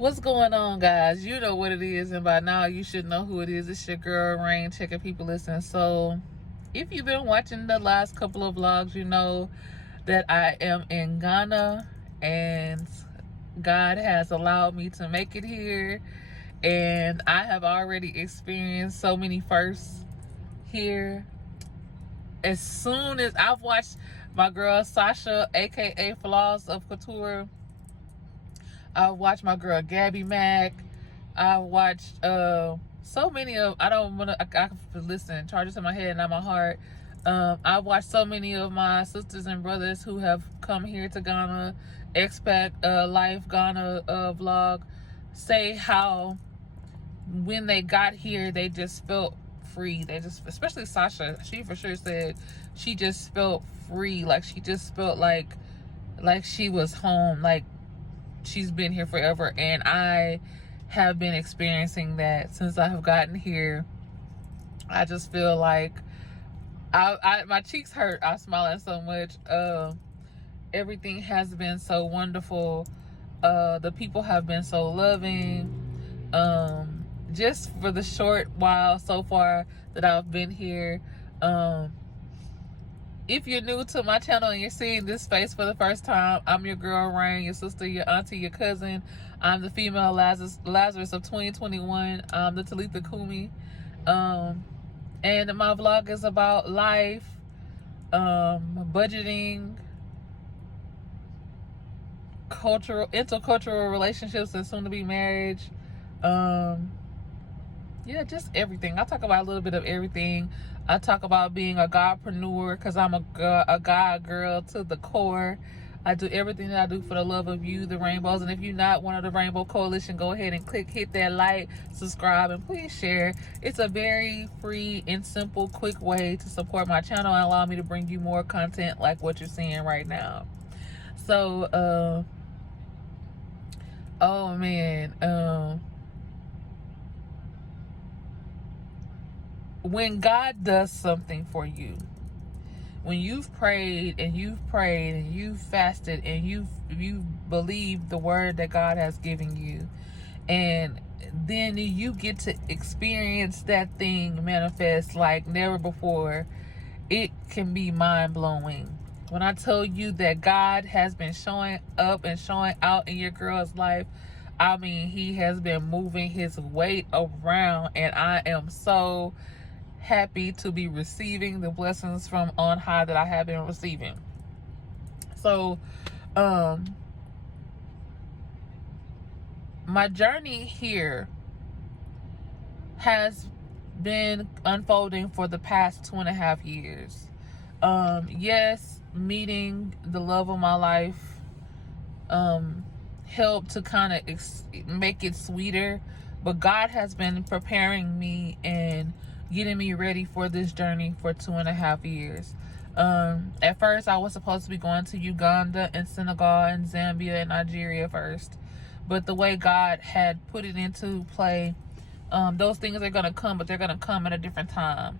What's going on, guys? You know what it is, and by now you should know who it is. It's your girl Rain, checking people listen. So if you've been watching the last couple of vlogs, you know that I am in Ghana and God has allowed me to make it here, and I have already experienced so many firsts here. As soon as I've watched my girl Sasha, aka Flaws of Couture, I watched my girl Gabby Mack. I watched so many of, I don't want to, I listen, charges in my head, not my heart. I watched so many of my sisters and brothers who have come here to Ghana, Expat Life Ghana vlog, say how when they got here, they just felt free. They just, especially Sasha, she for sure said she just felt free. Like she just felt like she was home. Like she's been here forever, and I have been experiencing that since I have gotten here. I just feel like my cheeks hurt. I'm smiling so much. Everything has been so wonderful. The people have been so loving. Just for the short while so far that I've been here. If you're new to my channel and you're seeing this face for the first time, I'm your girl Rain, your sister, your auntie, your cousin. I'm the female Lazarus of 2021. I'm the Talitha Kumi. And my vlog is about life, budgeting, intercultural relationships, and soon to be marriage. Yeah, just everything. I talk about a little bit of everything. I talk about being a Godpreneur because I'm a God girl to the core. I do everything that I do for the love of you, the rainbows. And if you're not one of the Rainbow Coalition, go ahead and hit that like, subscribe, and please share. It's a very free and simple, quick way to support my channel and allow me to bring you more content like what you're seeing right now. So, oh man, when God does something for you, when you've prayed and you've fasted and you've believed the word that God has given you, and then you get to experience that thing manifest like never before, it can be mind-blowing. When I tell you that God has been showing up and showing out in your girl's life, I mean, he has been moving his weight around, and I am so happy to be receiving the blessings from on high that I have been receiving. So my journey here has been unfolding for the past 2.5 years. Yes, meeting the love of my life helped to kind of make it sweeter, but God has been preparing me and getting me ready for this journey for 2.5 years. At first, I was supposed to be going to Uganda and Senegal and Zambia and Nigeria first, but the way God had put it into play, those things are gonna come, but they're gonna come at a different time.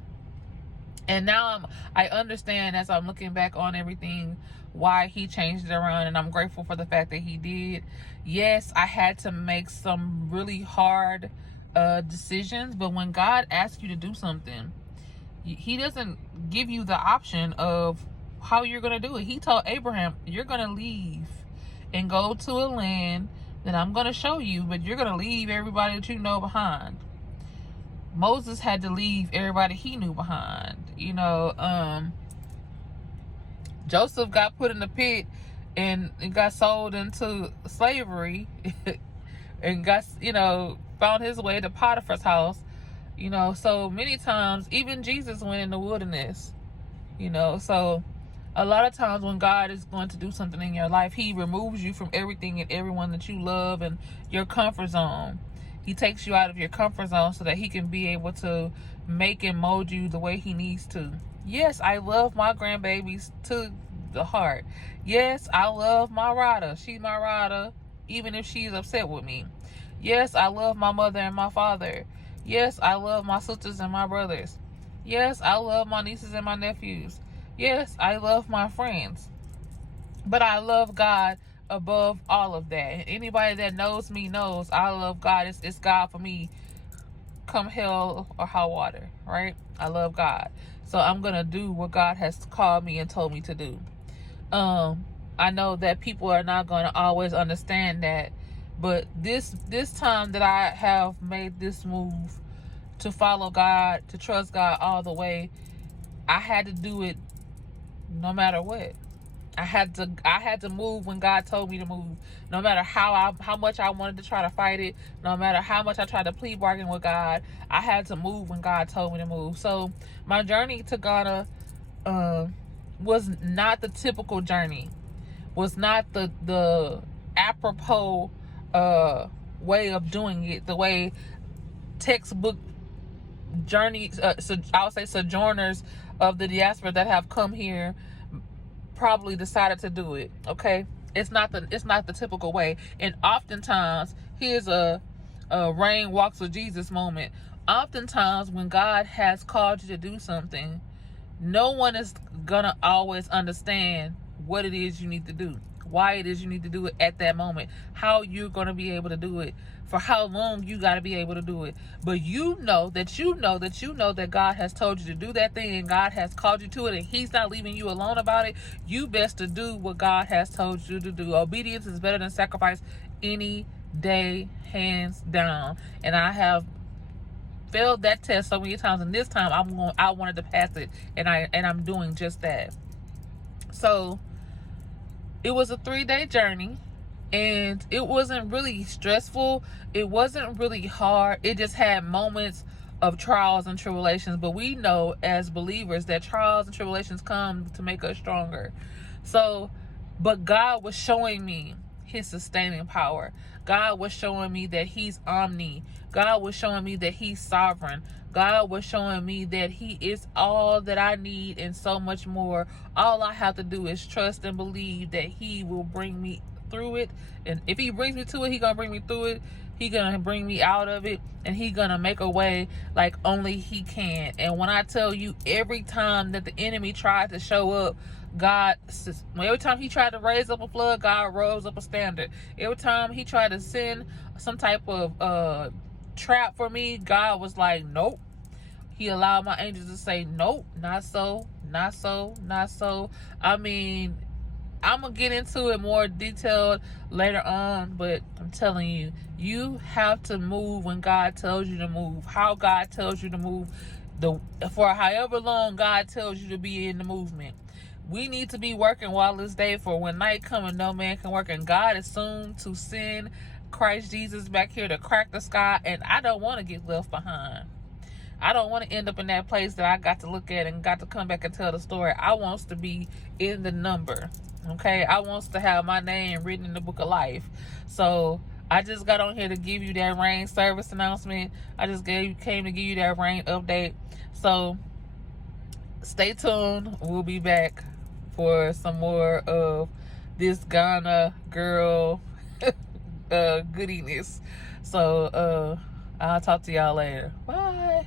And now I understand, as I'm looking back on everything, why he changed it around, and I'm grateful for the fact that he did. Yes, I had to make some really hard decisions, but when God asks you to do something, he doesn't give you the option of how you're going to do it. He told Abraham, you're going to leave and go to a land that I'm going to show you, but you're going to leave everybody that you know behind. Moses had to leave everybody he knew behind. You know, Joseph got put in the pit and got sold into slavery and got, you know, found his way to Potiphar's house. You know, so many times, even Jesus went in the wilderness, you know. So a lot of times when God is going to do something in your life, he removes you from everything and everyone that you love and your comfort zone. He takes you out of your comfort zone so that he can be able to make and mold you the way he needs to. Yes, I love my grandbabies to the heart. Yes, I love my Rada. She's my Rada, even if she's upset with me. Yes, I love my mother and my father. Yes, I love my sisters and my brothers. Yes, I love my nieces and my nephews. Yes, I love my friends. But I love God above all of that. Anybody that knows me knows I love God. It's God for me, come hell or high water, right? I love God. So I'm going to do what God has called me and told me to do. I know that people are not going to always understand that, but this time that I have made this move to follow God, to trust God all the way, I had to do it no matter what. I had to move when God told me to move. No matter how much I wanted to try to fight it, no matter how much I tried to plea bargain with God, I had to move when God told me to move. So my journey to Ghana was not the typical journey. Was not the apropos way of doing it. The way textbook journeys, so I would say sojourners of the diaspora that have come here probably decided to do it. Okay, it's not the typical way. And oftentimes, here's a rain walks with Jesus moment. Oftentimes, when God has called you to do something, no one is gonna always understand what it is you need to do, why it is you need to do it at that moment, how you're gonna be able to do it, for how long you got to be able to do it. But you know that God has told you to do that thing, and God has called you to it, and He's not leaving you alone about it. You best to do what God has told you to do. Obedience is better than sacrifice any day, hands down. And I have failed that test so many times, and this time I wanted to pass it, and I'm doing just that. So it was a 3-day journey, and it wasn't really stressful. It wasn't really hard. It just had moments of trials and tribulations. But we know as believers that trials and tribulations come to make us stronger. So, but God was showing me His sustaining power. God was showing me that He's omni. God was showing me that He's sovereign. God was showing me that He is all that I need and so much more. All I have to do is trust and believe that He will bring me through it. And if He brings me to it, He gonna bring me through it. He gonna bring me out of it, and He gonna make a way like only He can. And when I tell you, every time that the enemy tried to show up, every time he tried to raise up a flood, God rose up a standard. Every time he tried to send some type of trap for me, God was like, nope. He allowed my angels to say, nope, not so, not so, not so. I mean, I'm going to get into it more detailed later on, but I'm telling you, you have to move when God tells you to move, how God tells you to move, for however long God tells you to be in the movement. We need to be working while it's day, for when night coming, no man can work. And God is soon to send Christ Jesus back here to crack the sky, and I don't want to get left behind. I don't want to end up in that place that I got to look at and got to come back and tell the story. I want to be in the number. Okay, I want to have my name written in the book of life. So I just got on here to give you that rain service announcement. I just came to give you that rain update. So stay tuned. We'll be back for some more of this Ghana girl goodiness. So I'll talk to y'all later. Bye.